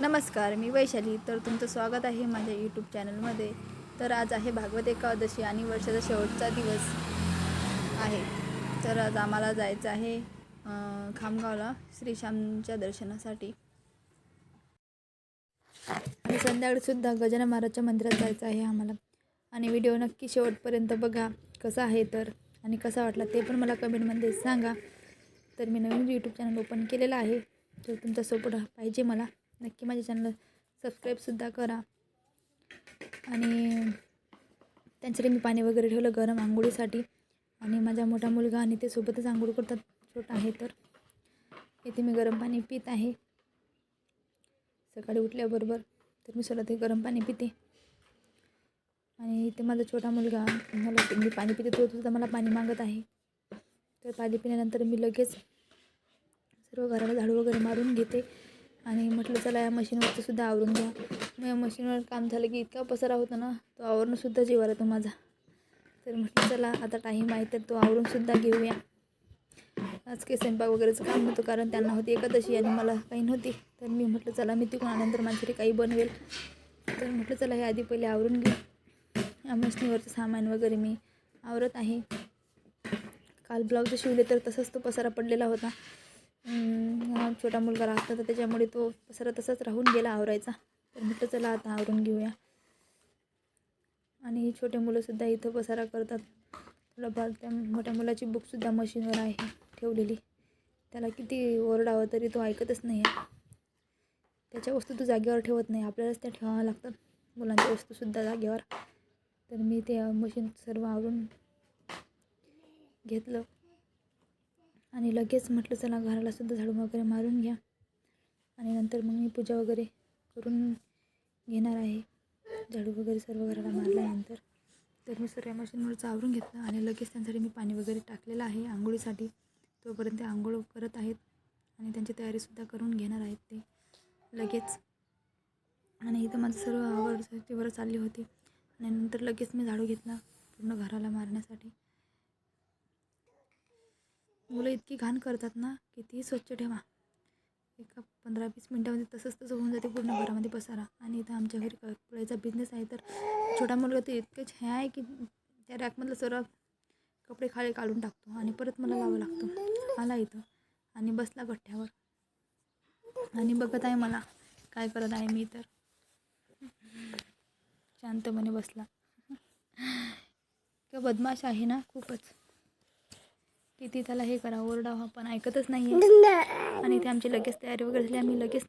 नमस्कार मी वैशाली. तर तुमचं स्वागत आहे माझ्या यूट्यूब चॅनलमध्ये तर आज आहे भागवत एकादशी आणि वर्षाचा शेवटचा दिवस आहे. तर आज आम्हाला जायचं आहे खामगावला श्रीश्यामच्या दर्शनासाठी. आणि संध्याकाळीसुद्धा गजानन महाराजच्या मंदिरात जायचं आहे आम्हाला. आणि व्हिडिओ नक्की शेवटपर्यंत बघा कसा आहे तर आणि कसा वाटला ते पण मला कमेंटमध्ये सांगा. तर मी नवीन यूट्यूब चॅनल ओपन केलेलं आहे. तर तुमचा सपोर्ट पाहिजे मला. नक्की माझ्या चॅनल सबस्क्राईबसुद्धा करा. आणि त्यांच्यासाठी मी पाणी वगैरे ठेवलं गरम आंघोळीसाठी. आणि माझा मोठा मुलगा आणि ते सोबतच आंघोळ करतात. छोटा आहे तर. येथे मी गरम पाणी पित आहे. सकाळी उठल्याबरोबर तर मी स्वतः ते गरम पाणी पिते. आणि इथे माझा छोटा मुलगा मला मी पाणी पिते तो सुद्धा मला पाणी मागत आहे. तर पाणी पिल्यानंतर मी लगेच सर्व घराला झाडू वगैरे मारून घेते. आणि म्हटलं चला या मशीनवरचं सुद्धा आवरून घ्या. मग या मशीनवर काम झालं की इतका पसारा होता ना तो आवरणंसुद्धा जीवार तो माझा. तर म्हटलं चला आता टाईम आहे तर तो आवरूनसुद्धा घेऊया. आज काही स्वयंपाक वगैरेचं काम होतं कारण त्यांना होती एकादशी आणि मला काही नव्हती. तर मी म्हटलं चला मी तिकडून आल्यानंतर माझ्यासाठी काही बनवेल. तर म्हटलं चला हे आधी पहिले आवरून घेऊ या मशनीवरचं सामान वगैरे मी आवरत आहे. काल ब्लाऊज शिवले तर तसाच तो पसारा पडलेला होता. हा छोटा मुलगा राहत तर त्याच्यामुळे तो पसरा तसाच राहून गेला आवरायचा. तर म्हटलं चला आता आवरून घेऊया. आणि छोटे मुलंसुद्धा इथं पसारा करतात. थोडंफार त्या मोठ्या मुलाची बुकसुद्धा मशीनवर आहे ठेवलेली. त्याला किती ओरडावं तरी तो ऐकतच नाही आहे. त्याच्या वस्तू तो जागेवर ठेवत नाही. आपल्यालाच त्या ठेवाव्या लागतात. मुलांच्या वस्तूसुद्धा जागेवर. तर मी ते मशीन सर्व आवरून घेतलं. आणि लगेच म्हटलं चला घराला सुद्धा झाडू वगैरे मारून घ्या. आणि नंतर मग मी पूजा वगैरे करून घेणार आहे. झाडू वगैरे सर्व घराला मारल्यानंतर. तर मी सर्व मशीनवरचं आवरून घेतलं आणि लगेच त्यांसाठी मी पाणी वगैरे टाकलेलं आहे आंघोळीसाठी. तोपर्यंत ते आंघोळ करत आहेत आणि त्यांची तयारीसुद्धा करून घेणार आहेत ते. लगेच. आणि इथं माझं सर्व आवड वर चालली होती. आणि नंतर लगेच मी झाडू घेतला पूर्ण घराला मारण्यासाठी. मुलं इतकी घाण करतात ना कितीही स्वच्छ ठेवा. एका पंधरा वीस मिनटामध्ये तसंच तसं होऊन जाते पूर्ण घरामध्ये पसारा. आणि इथं आमच्या घरी कपड्याचा बिझनेस आहे तर छोटा मुलगा तर इतकंच हे आहे की त्या रॅकमधलं सर्व कपडे खाली काढून टाकतो आणि परत मला लावा लागतो. आला इथं आणि बसला गठ्ठ्यावर. आणि बघत आहे मला काय करत आहे मी तर. शांतपणे बसला. का बदमाश आहे ना खूपच. किती त्याला हे करा ओरडावं पण ऐकतच नाही आहे आणि ते आमची लगेच तयारी वगैरे झाली आम्ही लगेच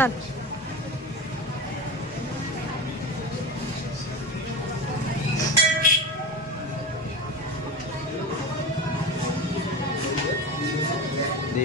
สวัสดี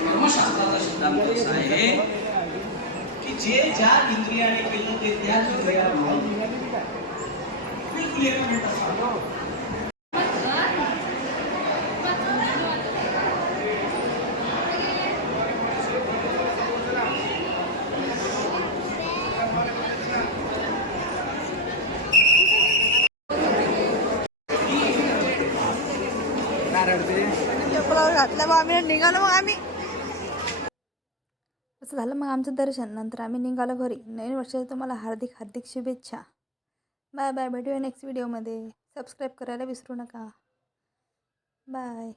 ધર્મશાસ્ત્રના સિદ્ધાંતો સાહેબ કે જે જ્યાં ઇન્દ્રિયાને કહ્યું કે ત્યાં જ ગયા બિલકુલ घातल्या मग आम्ही निघालो मग आम्ही. असं झालं मग आमचं दर्शन. नंतर आम्ही निघालो घरी. नवीन वर्षाच्या तुम्हाला हार्दिक हार्दिक शुभेच्छा. Bye bye. भेटूया नेक्स्ट व्हिडिओमध्ये सबस्क्राईब करायला विसरू नका. बाय.